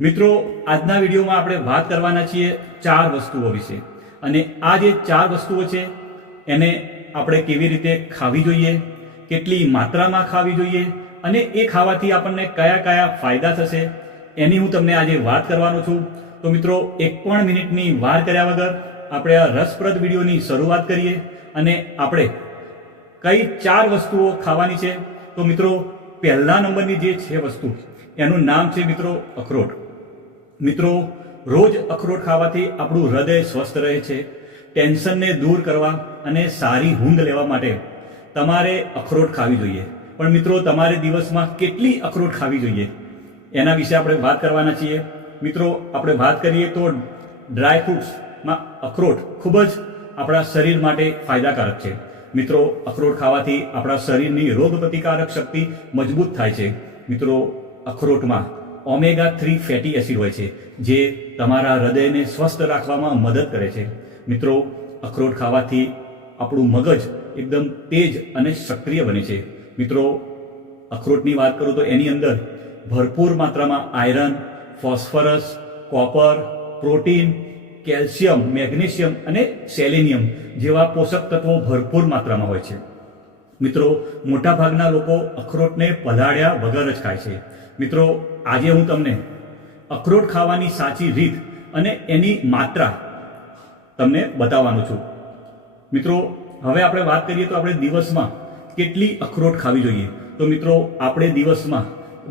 મિત્રો, આજના વિડીયોમાં આપણે વાત કરવાના છીએ 4 વસ્તુઓ વિશે અને આ જે 4 વસ્તુઓ છે એને આપણે કેવી રીતે ખાવી જોઈએ, કેટલી માત્રામાં ખાવી જોઈએ અને એ ખાવાથી આપણને કયા કયા ફાયદા થશે એની હું તમને આજે વાત કરવાનો છું. તો મિત્રો, એક પણ મિનિટની વાર કર્યા વગર આપણે આ રસપ્રદ વિડીયોની શરૂઆત કરીએ અને આપણે કઈ 4 વસ્તુઓ ખાવાની છે. તો મિત્રો, પહેલા નંબરની જે છે વસ્તુ એનું નામ છે મિત્રો અખરોટ. મિત્રો, રોજ અખરોટ ખાવાથી આપણું હૃદય સ્વસ્થ રહે છે. ટેન્શનને દૂર કરવા અને સારી ઊંઘ લેવા માટે તમારે અખરોટ ખાવી જોઈએ. પણ મિત્રો, તમારે દિવસમાં કેટલી અખરોટ ખાવી જોઈએ એના વિશે આપણે વાત કરવાના છીએ. મિત્રો, આપણે વાત કરીએ તો ડ્રાય ફ્રૂટ્સમાં અખરોટ ખૂબ જ આપણા શરીર માટે ફાયદાકારક છે. મિત્રો, અખરોટ ખાવાથી આપણા શરીરની રોગ પ્રતિકારક શક્તિ મજબૂત થાય છે. મિત્રો, અખરોટમાં ઓમેગા 3 ફેટી એસિડ હોય છે જે તમારા હૃદયને સ્વસ્થ રાખવામાં મદદ કરે છે. મિત્રો, અખરોટ ખાવાથી આપણું મગજ એકદમ તેજ અને સક્રિય બને છે. મિત્રો, અખરોટની વાત કરું તો એની અંદર ભરપૂર માત્રામાં iron, phosphorus, copper, protein, calcium, magnesium અને સેલેનિયમ જેવા પોષક તત્વો ભરપૂર માત્રામાં હોય છે. મિત્રો, મોટાભાગના લોકો અખરોટને પલાળ્યા વગર જ ખાય છે. મિત્રો, આજે હું તમને અખરોટ ખાવાની સાચી રીત અને એની માત્રા તમને બતાવવાનો છું. મિત્રો, હવે આપણે વાત કરીએ તો આપણે દિવસમાં કેટલી અખરોટ ખાવી જોઈએ. તો મિત્રો, આપણે દિવસમાં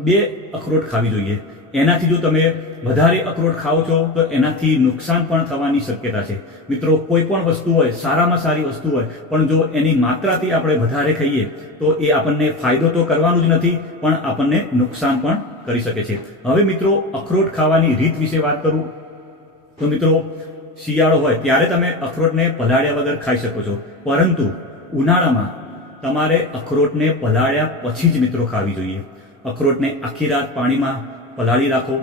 2 અખરોટ ખાવી જોઈએ. એનાથી જો તમે વધારે અખરોટ ખાઓ છો તો એનાથી નુકસાન પણ થવાની શક્યતા છે. મિત્રો, કોઈ પણ વસ્તુ હોય, સારામાં સારી વસ્તુ હોય, પણ જો એની માત્રાથી આપણે વધારે ખાઈએ તો એ આપણને ફાયદો તો કરવાનું જ નથી પણ આપણને નુકસાન પણ કરી શકે છે. હવે મિત્રો, અખરોટ ખાવાની રીત વિશે વાત કરું તો મિત્રો, શિયાળો હોય ત્યારે તમે અખરોટને પલાળ્યા વગર ખાઈ શકો છો, પરંતુ ઉનાળામાં તમારે અખરોટને પલાળ્યા પછી જ મિત્રો ખાવી જોઈએ. અખરોટને આખી રાત પાણીમાં પલાળી રાખો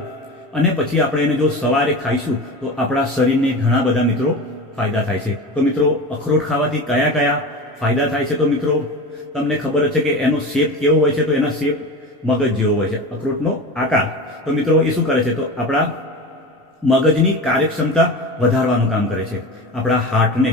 અને પછી આપણે એને જો સવારે ખાઈશું તો આપણા શરીરને ઘણા બધા મિત્રો ફાયદા થાય છે. તો મિત્રો, અખરોટ ખાવાથી કયા કયા ફાયદા થાય છે તો મિત્રો, તમને ખબર જ છે કે એનો શેપ કેવો હોય છે. તો એનો શેપ મગજ જેવો હોય છે, અખરોટનો આકાર. તો મિત્રો, એ શું કરે છે તો આપણા મગજની કાર્યક્ષમતા વધારવાનું કામ કરે છે, આપણા હાર્ટને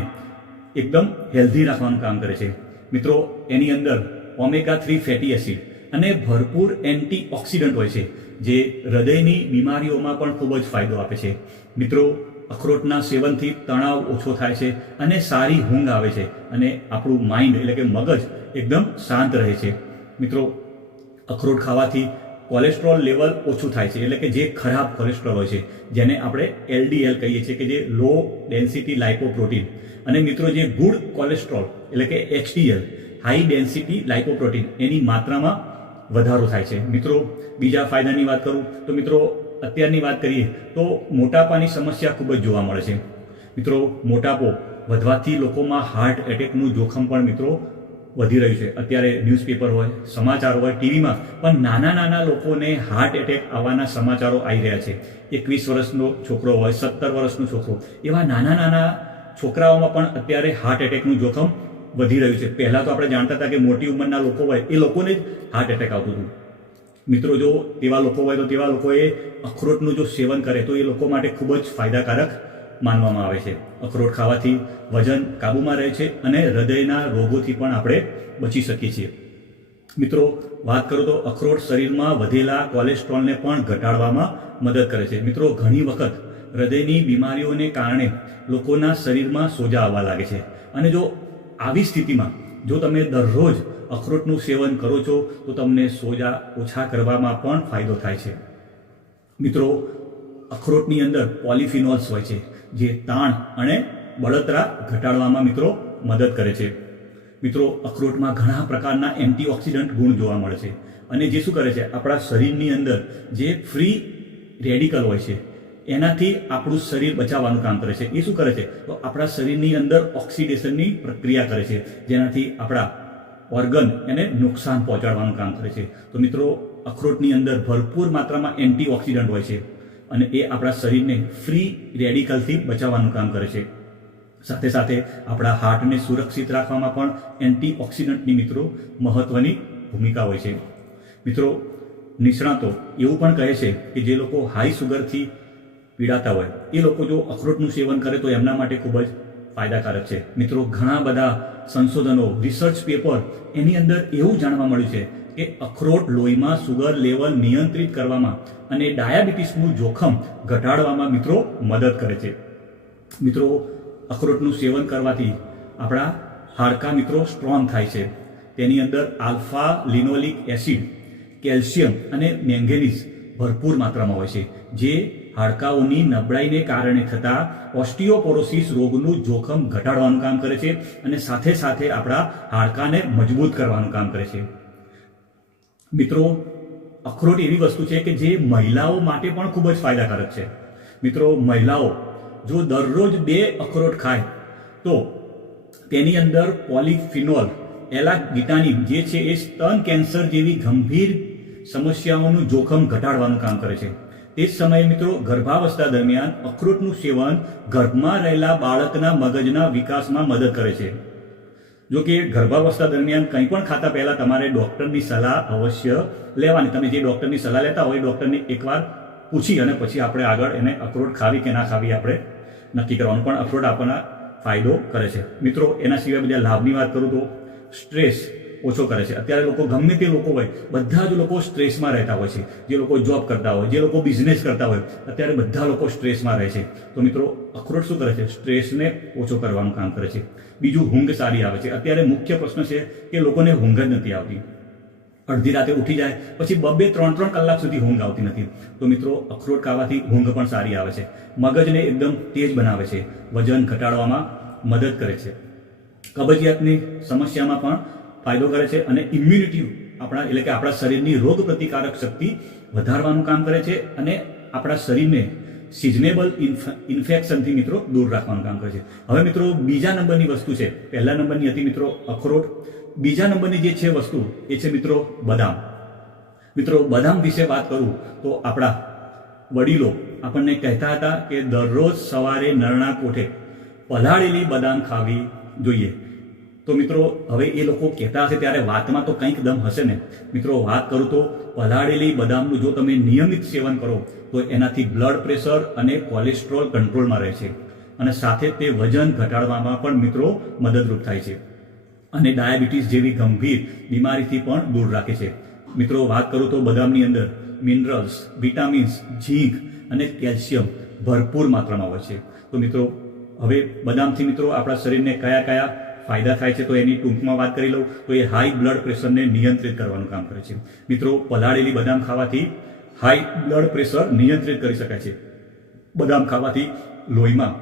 એકદમ હેલ્ધી રાખવાનું કામ કરે છે. મિત્રો, એની અંદર ઓમેગા 3 ફેટી એસિડ અને ભરપૂર એન્ટીઓક્સિડન્ટ હોય છે જે હૃદયની બીમારીઓમાં પણ ખૂબ જ ફાયદો આપે છે. મિત્રો, અખરોટના સેવનથી તણાવ ઓછો થાય છે અને સારી ઊંઘ આવે છે અને આપણું માઇન્ડ એટલે કે મગજ એકદમ શાંત રહે છે. મિત્રો, અખરોટ ખાવાથી કોલેસ્ટ્રોલ લેવલ ઓછું થાય છે, એટલે કે જે ખરાબ કોલેસ્ટ્રોલ હોય છે જેને આપણે LDL કહીએ છીએ કે જે લો ડેન્સિટી લાઇપોપ્રોટીન, અને મિત્રો જે ગુડ કોલેસ્ટ્રોલ એટલે કે HDL હાઈ ડેન્સિટી લાઇપોપ્રોટીન એની માત્રામાં વધારો થાય છે. મિત્રો, બીજા ફાયદાની વાત કરું તો મિત્રો, અત્યારની વાત કરીએ તો મોટાપાની સમસ્યા ખૂબ જ જોવા મળે છે. મિત્રો, મોટાપો વધવાથી લોકોમાં હાર્ટ એટેકનું જોખમ પણ મિત્રો વધી રહ્યું છે. અત્યારે ન્યૂઝપેપર હોય, સમાચાર હોય, ટીવીમાં પણ નાના નાના લોકોને હાર્ટ એટેક આવવાના સમાચારો આવી રહ્યા છે. 21 વર્ષનો છોકરો હોય, 17 વર્ષનો છોકરો, એવા નાના નાના છોકરાઓમાં પણ અત્યારે હાર્ટ એટેકનું જોખમ વધી રહ્યું છે. પહેલાં તો આપણે જાણતા હતા કે મોટી ઉંમરના લોકો હોય એ લોકોને જ હાર્ટ એટેક આવતું હતું. મિત્રો, જો તેવા લોકો હોય તો તેવા લોકોએ અખરોટનું જો સેવન કરે તો એ લોકો માટે ખૂબ જ ફાયદાકારક માનવામાં આવે છે. અખરોટ ખાવાથી વજન કાબૂમાં રહે છે અને હૃદયના રોગોથી પણ આપણે બચી શકીએ છીએ. મિત્રો, વાત કરું તો અખરોટ શરીરમાં વધેલા કોલેસ્ટ્રોલને પણ ઘટાડવામાં મદદ કરે છે. મિત્રો, ઘણી વખત હૃદયની બીમારીઓને કારણે લોકોના શરીરમાં સોજા આવવા લાગે છે અને જો આવી સ્થિતિમાં જો તમે દરરોજ અખરોટનું સેવન કરો છો તો તમને સોજા ઓછા કરવામાં પણ ફાયદો થાય છે. મિત્રો, અખરોટની અંદર પોલિફિનોલ્સ હોય છે જે તાણ અને બળતરા ઘટાડવામાં મિત્રો મદદ કરે છે. મિત્રો, અખરોટમાં ઘણા પ્રકારના એન્ટીઓક્સિડન્ટ ગુણ જોવા મળે છે અને જે શું કરે છે આપણા શરીરની અંદર જે ફ્રી રેડિકલ હોય છે એનાથી આપણું શરીર બચાવવાનું કામ કરે છે. એ શું કરે છે તો આપણા શરીરની અંદર ઓક્સિડેશનની પ્રક્રિયા કરે છે જેનાથી આપણા ઓર્ગન એને નુકસાન પહોંચાડવાનું કામ કરે છે. તો મિત્રો, અખરોટની અંદર ભરપૂર માત્રામાં એન્ટીઓક્સિડન્ટ હોય છે અને એ આપણા શરીરને ફ્રી રેડિકલથી બચાવવાનું કામ કરે છે. સાથે સાથે આપણા હાર્ટને સુરક્ષિત રાખવામાં પણ એન્ટીઓક્સિડન્ટની મિત્રો મહત્વની ભૂમિકા હોય છે. મિત્રો, નિષ્ણાતો એવું પણ કહે છે કે જે લોકો હાઈ સુગરથી પીડાતા હોય એ લોકો જો અખરોટનું સેવન કરે તો એમના માટે ખૂબ જ ફાયદાકારક છે. મિત્રો, ઘણા બધા સંશોધનો, રિસર્ચ પેપર એની અંદર એવું જાણવા મળ્યું છે કે અખરોટ લોહીમાં સુગર લેવલ નિયંત્રિત કરવામાં અને ડાયાબિટીસનું જોખમ ઘટાડવામાં મિત્રો મદદ કરે છે. મિત્રો, અખરોટનું સેવન કરવાથી આપણા હાડકાં મિત્રો સ્ટ્રોંગ થાય છે. તેની અંદર આલ્ફા લિનોલિક એસિડ, કેલ્શિયમ અને મેંગેનીઝ ભરપૂર માત્રામાં હોય છે, જે હાડકાઓની નબળાઈને કારણે થતા ઓસ્ટિયોપોરોસિસ રોગનું જોખમ ઘટાડવાનું કામ કરે છે અને સાથે સાથે આપણા હાડકાને મજબૂત કરવાનું કામ કરે છે. મિત્રો, અખરોટ એવી વસ્તુ છે કે જે મહિલાઓ માટે પણ ખૂબ જ ફાયદાકારક છે. મિત્રો, મહિલાઓ જો દરરોજ 2 અખરોટ ખાય તો તેની અંદર પોલિફિનોલ એલાગિટાનિન જે છે એ સ્તન કેન્સર જેવી ગંભીર સમસ્યાઓનું જોખમ ઘટાડવાનું કામ કરે છે. તે જ સમયે મિત્રો, ગર્ભાવસ્થા દરમિયાન અખરોટનું સેવન ગર્ભમાં રહેલા બાળકના મગજના વિકાસમાં મદદ કરે છે. જો કે ગર્ભાવસ્થા દરમિયાન કંઈ પણ ખાતા પહેલા તમારે ડૉક્ટરની સલાહ અવશ્ય લેવાની. તમે જે ડૉક્ટરની સલાહ લેતા હોય ડૉક્ટરને એકવાર પૂછી અને પછી આપણે આગળ એને અખરોટ ખાવી કે ના ખાવી આપણે નક્કી કરવાનું. પણ અખરોટ આપણને ફાયદો કરે છે. મિત્રો, એના સિવાય બીજા લાભની વાત કરું તો સ્ટ્રેસ ઓછો કરે છે. અત્યારે લોકો ગમે તે લોકો હોય, બધા જ લોકો સ્ટ્રેસમાં રહેતા હોય છે. જે લોકો જોબ કરતા હોય, જે લોકો બિઝનેસ કરતા હોય, અત્યારે બધા લોકો સ્ટ્રેસમાં રહે છે. તો મિત્રો, અખરોટ શું કરે છે? સ્ટ્રેસને ઓછો કરવાનું કામ કરે છે. બીજું, ઊંઘ સારી આવે છે. અત્યારે મુખ્ય પ્રશ્ન છે કે લોકોને ઊંઘ જ નથી આવતી. અડધી રાતે ઉઠી જાય પછી 2-3 કલાક સુધી ઊંઘ આવતી નથી. તો મિત્રો, અખરોટ ખાવાથી ઊંઘ પણ સારી આવે છે. મગજને એકદમ તેજ બનાવે છે. વજન ઘટાડવામાં મદદ કરે છે. કબજિયાતની સમસ્યામાં પણ ફાયદો કરે છે અને ઇમ્યુનિટી એટલે કે આપણા શરીરની રોગ પ્રતિકારક શક્તિ વધારવાનું કામ કરે છે અને આપણા શરીરને સિઝનેબલ ઇન્ફેક્શનથી મિત્રો દૂર રાખવાનું કામ કરે છે. હવે મિત્રો, બીજા નંબરની વસ્તુ છે. પહેલા નંબરની હતી મિત્રો અખરોટ. બીજા નંબરની જે છે વસ્તુ એ છે મિત્રો બદામ. મિત્રો, બદામ વિશે વાત કરું તો આપણા વડીલો આપણને કહેતા હતા કે દરરોજ સવારે નરણા કોઠે પલાળેલી બદામ ખાવી જોઈએ. તો મિત્રો, હવે એ લોકો કહેતા હશે ત્યારે વાતમાં તો કંઈક દમ હશે ને. મિત્રો, વાત કરું તો પલાળેલી બદામનું જો તમે નિયમિત સેવન કરો તો એનાથી બ્લડ પ્રેશર અને કોલેસ્ટ્રોલ કંટ્રોલમાં રહે છે અને સાથે તે વજન ઘટાડવામાં પણ મિત્રો મદદરૂપ થાય છે અને ડાયાબિટીસ જેવી ગંભીર બીમારીથી પણ દૂર રાખે છે. મિત્રો, વાત કરું તો બદામની અંદર મિનરલ્સ, વિટામિન્સ, ઝીંક અને કેલ્શિયમ ભરપૂર માત્રામાં હોય છે. તો મિત્રો, હવે બદામથી મિત્રો આપણા શરીરને કયા કયા ફાયદા થાય છે તો એની ટૂંકમાં વાત કરી લઉં તો એ હાઈ બ્લડ પ્રેશરને નિયંત્રિત કરવાનું કામ કરે છે. મિત્રો, પલાળેલી બદામ ખાવાથી હાઈ બ્લડ પ્રેશર નિયંત્રિત કરી શકાય છે. બદામ ખાવાથી લોહીમાં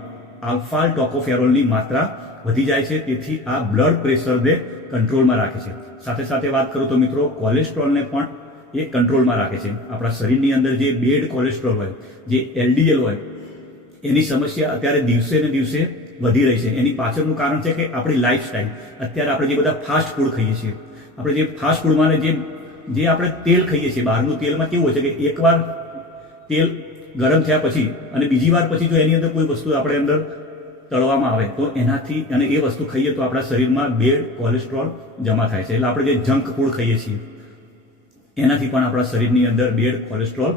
આલ્ફા ટોકોફેરોલની માત્રા વધી જાય છે, તેથી આ બ્લડ પ્રેશરને કંટ્રોલમાં રાખે છે. સાથે સાથે વાત કરું તો મિત્રો કોલેસ્ટ્રોલને પણ એ કંટ્રોલમાં રાખે છે. આપણા શરીરની અંદર જે બેડ કોલેસ્ટ્રોલ હોય, જે LDL હોય, એની સમસ્યા અત્યારે દિવસે ને દિવસે વધી રહી છે. એની પાછળનું કારણ છે કે આપણી લાઈફસ્ટાઈલ. અત્યારે આપણે જે બધા ફાસ્ટ ફૂડ ખાઈએ છીએ, આપણે જે ફાસ્ટ ફૂડમાં જે આપણે તેલ ખાઈએ છીએ, બહારનું તેલમાં કેવું હોય છે કે એકવાર તેલ ગરમ થયા પછી અને બીજી વાર પછી જો એની અંદર કોઈ વસ્તુ આપણે અંદર તળવામાં આવે તો એનાથી અને એ વસ્તુ ખાઈએ તો આપણા શરીરમાં બેડ કોલેસ્ટ્રોલ જમા થાય છે. એટલે આપણે જે જંક ફૂડ ખાઈએ છીએ એનાથી પણ આપણા શરીરની અંદર બેડ કોલેસ્ટ્રોલ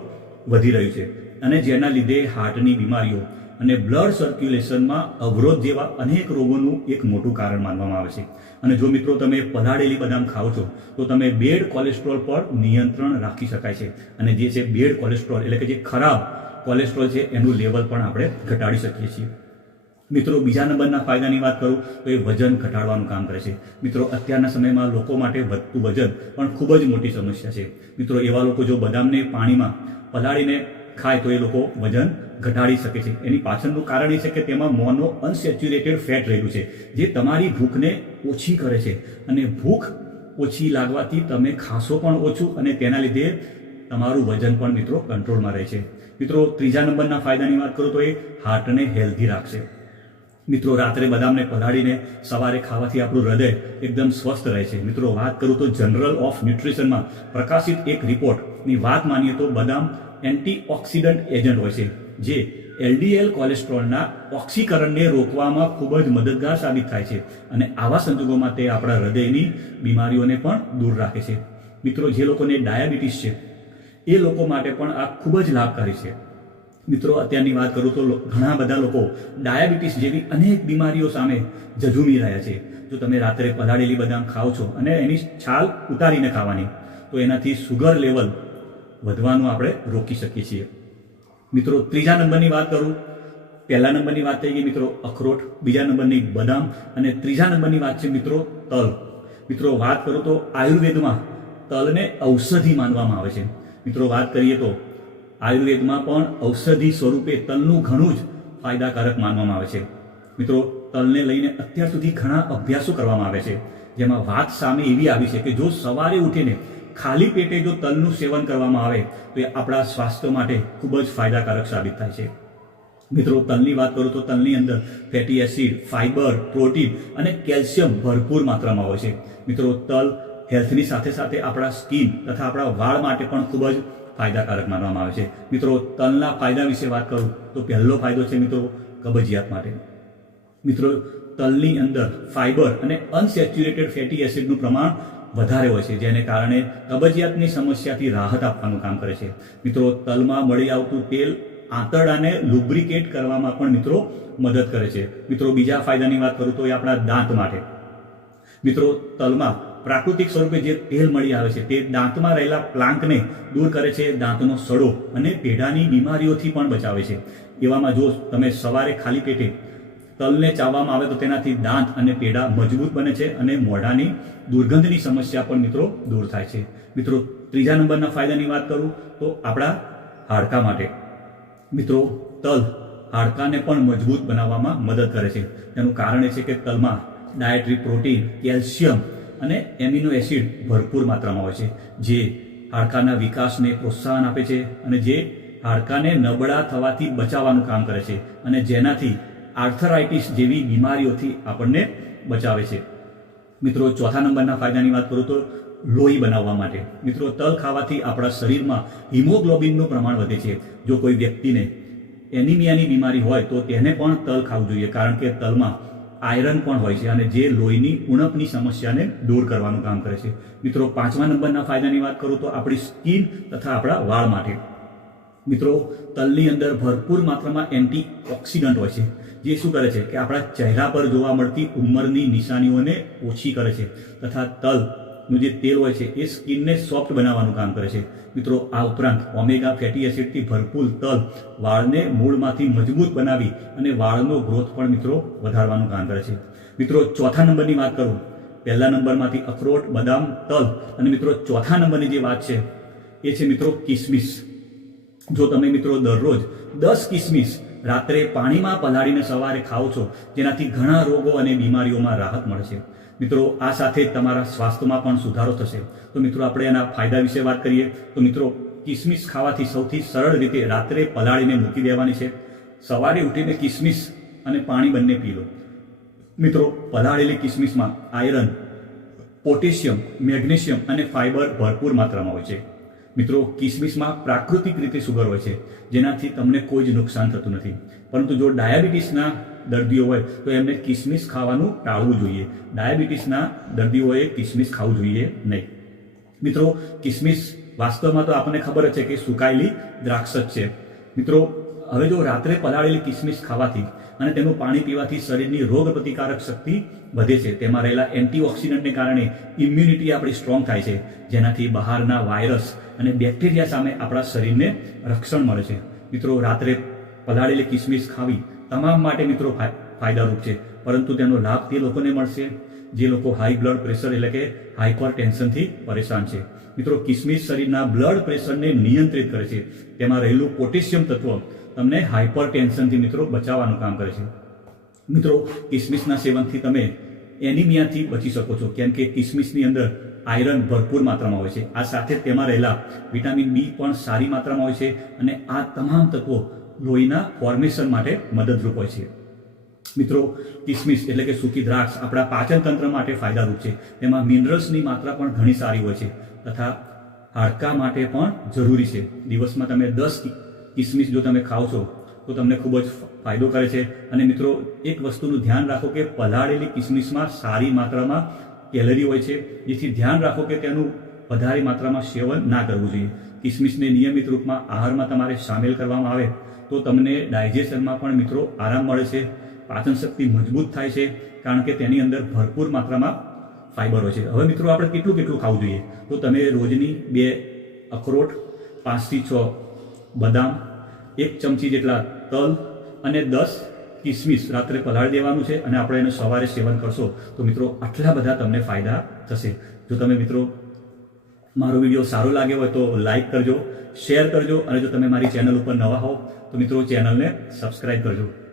વધી રહ્યું છે અને જેના લીધે હાર્ટની બીમારીઓ અને બ્લડ સર્ક્યુલેશનમાં અવરોધ જેવા અનેક રોગોનું એક મોટું કારણ માનવામાં આવે છે. અને જો મિત્રો તમે પલાળેલી બદામ ખાઓ છો તો તમે બેડ કોલેસ્ટ્રોલ પર નિયંત્રણ રાખી શકાય છે અને જે છે બેડ કોલેસ્ટ્રોલ એટલે કે જે ખરાબ કોલેસ્ટ્રોલ છે એનું લેવલ પણ આપણે ઘટાડી શકીએ છીએ. મિત્રો, બીજા નંબરના ફાયદાની વાત કરું તો એ વજન ઘટાડવાનું કામ કરે છે. મિત્રો, અત્યારના સમયમાં લોકો માટે વધતું વજન પણ ખૂબ જ મોટી સમસ્યા છે. મિત્રો, એવા લોકો જો બદામને પાણીમાં પલાળીને ખાય તો એ લોકો વજન ઘટાડી શકે છે. એની પાછળનું કારણ એ છે કે તેમાં મોનો અનસેચ્યુરેટેડ ફેટ રહેલું છે, જે તમારી ભૂખને ઓછી કરે છે અને ભૂખ ઓછી લાગવાથી તમે ખાશો પણ ઓછું અને તેના લીધે તમારું વજન પણ મિત્રો કંટ્રોલમાં રહે છે. મિત્રો, ત્રીજા નંબરના ફાયદાની વાત કરું તો એ હાર્ટને હેલ્ધી રાખશે. મિત્રો, રાત્રે બદામને પલાળીને સવારે ખાવાથી આપણું હૃદય એકદમ સ્વસ્થ રહે છે. મિત્રો, વાત કરું તો જનરલ ઓફ ન્યુટ્રિશનમાં પ્રકાશિત એક રિપોર્ટની વાત માનીએ તો બદામ એન્ટીઓક્સિડન્ટ એજન્ટ હોય છે, જે LDL કોલેસ્ટ્રોલના ઓક્સીકરણને રોકવામાં ખૂબ જ મદદગાર સાબિત થાય છે અને આવા સંજોગોમાં તે આપણા હૃદયની બીમારીઓને પણ દૂર રાખે છે. મિત્રો, જે લોકોને ડાયાબિટીસ છે એ લોકો માટે પણ આ ખૂબ જ લાભકારી છે. મિત્રો, અત્યારની વાત કરું તો ઘણા બધા લોકો ડાયાબિટીસ જેવી અનેક બીમારીઓ સામે ઝઝૂમી રહ્યા છે. જો તમે રાત્રે પલાળેલી બદામ ખાઓ છો અને એની છાલ ઉતારીને ખાવાની, તો એનાથી સુગર લેવલ વધવાનું આપણે રોકી શકીએ છીએ. મિત્રો, ત્રીજા નંબરની વાત કરું, પહેલા નંબરની વાત થઈ ગઈ મિત્રો અખરોટ, બીજા નંબરની બદામ અને ત્રીજા નંબરની વાત છે મિત્રો તલ. મિત્રો, વાત કરું તો આયુર્વેદમાં તલને ઔષધિ માનવામાં આવે છે. મિત્રો, વાત કરીએ તો આયુર્વેદમાં પણ ઔષધિ સ્વરૂપે તલનું ઘણું જ ફાયદાકારક માનવામાં આવે છે. મિત્રો, તલને લઈને અત્યાર સુધી ઘણા અભ્યાસો કરવામાં આવે છે, જેમાં વાત સામે એવી આવી છે કે જો સવારે ઉઠીને ખાલી પેટે જો તલનું સેવન કરવામાં આવે તો એ આપણા સ્વાસ્થ્ય માટે ખૂબ જ ફાયદાકારક સાબિત થાય છે. મિત્રો, તલની વાત કરું તો તલની અંદર ફેટી એસિડ, ફાઇબર, પ્રોટીન અને કેલ્શિયમ ભરપૂર માત્રામાં હોય છે. મિત્રો, તલ હેલ્થની સાથે સાથે આપણા સ્કિન તથા આપણા વાળ માટે પણ ખૂબ જ ફાયદાકારક માનવામાં આવે છે. મિત્રો, તલના ફાયદા વિશે વાત કરું તો પહેલો ફાયદો છે મિત્રો કબજિયાત માટે. મિત્રો, તલની અંદર ફાઇબર અને અનસેચ્યુરેટેડ ફેટી એસિડનું પ્રમાણ વધારે હોય છે, જેને કારણે કબજિયાતની સમસ્યાથી રાહત આપવાનું કામ કરે છે. મિત્રો, તલમાં મળી આવતું તેલ આંતરડાને લુબ્રિકેટ કરવામાં પણ મિત્રો મદદ કરે છે. મિત્રો, બીજા ફાયદાની વાત કરું તો એ આપણા દાંત માટે. મિત્રો, તલમાં પ્રાકૃતિક સ્વરૂપે જે તેલ મળી આવે છે તે દાંતમાં રહેલા પ્લાન્કને દૂર કરે છે, દાંતનો સડો અને પેઢાની બીમારીઓથી પણ બચાવે છે. એવામાં જો તમે સવારે ખાલી પેટે તલને ચાવવામાં આવે તો તેનાથી દાંત અને પેઢા મજબૂત બને છે અને મોઢાની દુર્ગંધની સમસ્યા પણ મિત્રો દૂર થાય છે. મિત્રો, ત્રીજા નંબરના ફાયદાની વાત કરું તો આપણા હાડકાં માટે. મિત્રો, તલ હાડકાને પણ મજબૂત બનાવવામાં મદદ કરે છે. તેનું કારણ એ છે કે તલમાં ડાયટરી પ્રોટીન, કેલ્શિયમ અને એમિનો એસિડ ભરપૂર માત્રામાં હોય છે, જે હાડકાના વિકાસને પ્રોત્સાહન આપે છે અને જે હાડકાને નબળા થવાથી બચાવવાનું કામ કરે છે અને જેનાથી આર્થરાઇટિસ જેવી બીમારીઓથી આપણને બચાવે છે. મિત્રો, ચોથા નંબરના ફાયદાની વાત કરું તો લોહી બનાવવા માટે. મિત્રો, તલ ખાવાથી આપણા શરીરમાં હિમોગ્લોબિનનું પ્રમાણ વધે છે. જો કોઈ વ્યક્તિને એનિમિયાની બીમારી હોય તો તેને પણ તલ ખાવું જોઈએ, કારણ કે તલમાં આયરન પણ હોય છે અને જે લોહીની ઉણપની સમસ્યાને દૂર કરવાનું કામ કરે છે. મિત્રો, પાંચમા નંબરના ફાયદાની વાત કરું તો આપણી સ્કિન તથા આપણા વાળ માટે. મિત્રો, તલની અંદર ભરપૂર માત્રામાં એન્ટીઓક્સિડન્ટ હોય છે, જે શું કરે છે કે આપણા ચહેરા પર જોવા મળતી ઉંમરની નિશાનીઓને ઓછી કરે છે તથા તલનું જે તેલ હોય છે એ સ્કિનને સોફ્ટ બનાવવાનું કામ કરે છે. મિત્રો, આ ઉપરાંત ઓમેગા ફેટી એસિડથી ભરપૂર તલ વાળને મૂળમાંથી મજબૂત બનાવી અને વાળનો ગ્રોથ પણ મિત્રો વધારવાનું કામ કરે છે. મિત્રો, ચોથા નંબરની વાત કરું, પહેલા નંબરમાંથી અખરોટ, બદામ, તલ અને મિત્રો ચોથા નંબરની જે વાત છે એ છે મિત્રો કિસમિસ. જો તમે મિત્રો દરરોજ 10 કિસમિસ રાત્રે પાણીમાં પલાળીને સવારે ખાઓ છો, જેનાથી ઘણા રોગો અને બીમારીઓમાં રાહત મળશે. મિત્રો, આ સાથે તમારા સ્વાસ્થ્યમાં પણ સુધારો થશે. તો મિત્રો, આપણે એના ફાયદા વિશે વાત કરીએ તો મિત્રો કિસમિસ ખાવાથી સૌથી સરળ રીતે રાત્રે પલાળીને મૂકી દેવાની છે. સવારે ઉઠીને કિસમિસ અને પાણી બંને પી લો. મિત્રો, પલાળેલી કિસમિસમાં આયરન, પોટેશિયમ, મેગ્નેશિયમ અને ફાઇબર ભરપૂર માત્રામાં હોય છે. મિત્રો, કિસમિસમાં પ્રાકૃતિક રીતે સુગર હોય છે, જેનાથી તમને કોઈ જ નુકસાન થતું નથી. પરંતુ જો ડાયાબિટીસના દર્દીઓ હોય તો એમને કિસમિસ ખાવાનું ટાળવું જોઈએ. ડાયાબિટીસના દર્દીઓએ કિસમિસ ખાવું જોઈએ નહીં. મિત્રો, કિસમિસ વાસ્તવમાં તો આપણને ખબર જ છે કે સુકાયેલી દ્રાક્ષ જ છે. મિત્રો, હવે જો રાત્રે પલાળેલી કિસમિસ ખાવાથી અને તેનું પાણી પીવાથી શરીરની રોગ પ્રતિકારક શક્તિ વધે છે. તેમાં રહેલા એન્ટીઓક્સિડન્ટને કારણે ઇમ્યુનિટી આપણી સ્ટ્રોંગ થાય છે, જેનાથી બહારના વાયરસ અને બેક્ટેરિયા સામે આપણા શરીરને રક્ષણ મળે છે. મિત્રો, રાત્રે પલાળેલી કિસમિસ ખાવી તમામ માટે મિત્રો ફાયદારૂપ છે, પરંતુ તેનો લાભ તે લોકોને મળશે જે લોકો હાઈ બ્લડ પ્રેશર એટલે કે હાઇપર ટેન્શનથી પરેશાન છે. મિત્રો, કિસમિસ શરીરના બ્લડ પ્રેશરને નિયંત્રિત કરે છે. તેમાં રહેલું પોટેશિયમ તત્વ તમને હાઇપર ટેન્શનથી મિત્રો બચાવવાનું કામ કરે છે. મિત્રો, કિસમિસના સેવનથી તમે એનિમિયાથી બચી શકો છો, કેમ કે કિસમિસની અંદર આયરન ભરપૂર માત્રામાં હોય છે. આ સાથે તેમાં રહેલા વિટામિન બી પણ સારી માત્રામાં હોય છે અને આ તમામ તત્વો લોહીના ફોર્મેશન માટે મદદરૂપ હોય છે. મિત્રો, કિસમિસ એટલે કે સૂકી દ્રાક્ષ આપણા પાચન તંત્ર માટે ફાયદારૂપ છે. તેમાં મિનરલ્સની માત્રા પણ ઘણી સારી હોય છે તથા હાડકાં માટે પણ જરૂરી છે. દિવસમાં તમે 10 કિસમિસ જો તમે ખાઓ છો તો તમને ખૂબ જ ફાયદો કરે છે. અને મિત્રો, એક વસ્તુનું ધ્યાન રાખો કે પલાળેલી કિસમિસમાં સારી માત્રામાં કેલરી હોય છે, જેથી ધ્યાન રાખો કે તેનું વધારે માત્રામાં સેવન ના કરવું જોઈએ, કિસમિસને નિયમિત રૂપમાં આહારમાં તમારે સામેલ કરવામાં આવે તો તમને ડાયજેશનમાં પણ મિત્રો આરામ મળે છે, પાચન શક્તિ મજબૂત થાય છે, કારણ કે તેની અંદર ભરપૂર માત્રામાં ફાઇબર હોય છે. હવે મિત્રો આપણે કેટલું ખાવું જોઈએ? તો તમે રોજની 2 અખરોટ, 5 થી 6 બદામ, 1 ચમચી જેટલા તલ અને 10 કિસમિસ રાત્રે પલાળી દેવાનું છે અને આપણે એને સવારે સેવન કરશો તો મિત્રો આટલા બધા તમને ફાયદા થશે. જો તમે મિત્રો મારો વિડીયો સારો લાગ્યો હોય તો લાઈક કરજો, શેર કરજો અને જો તમે મારી ચેનલ ઉપર નવા હોવ તો મિત્રો ચેનલને સબસ્ક્રાઈબ કરજો.